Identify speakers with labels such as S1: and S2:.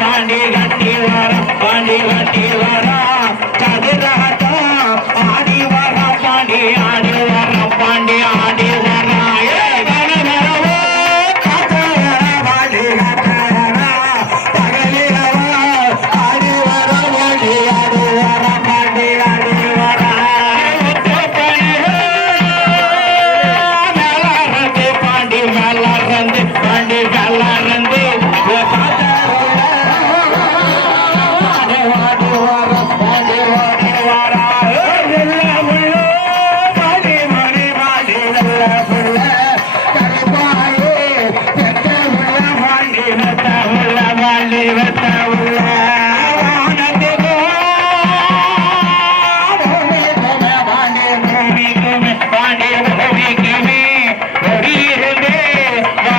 S1: வாண்டி வாண்டி வாண்டி வாண்டி Happy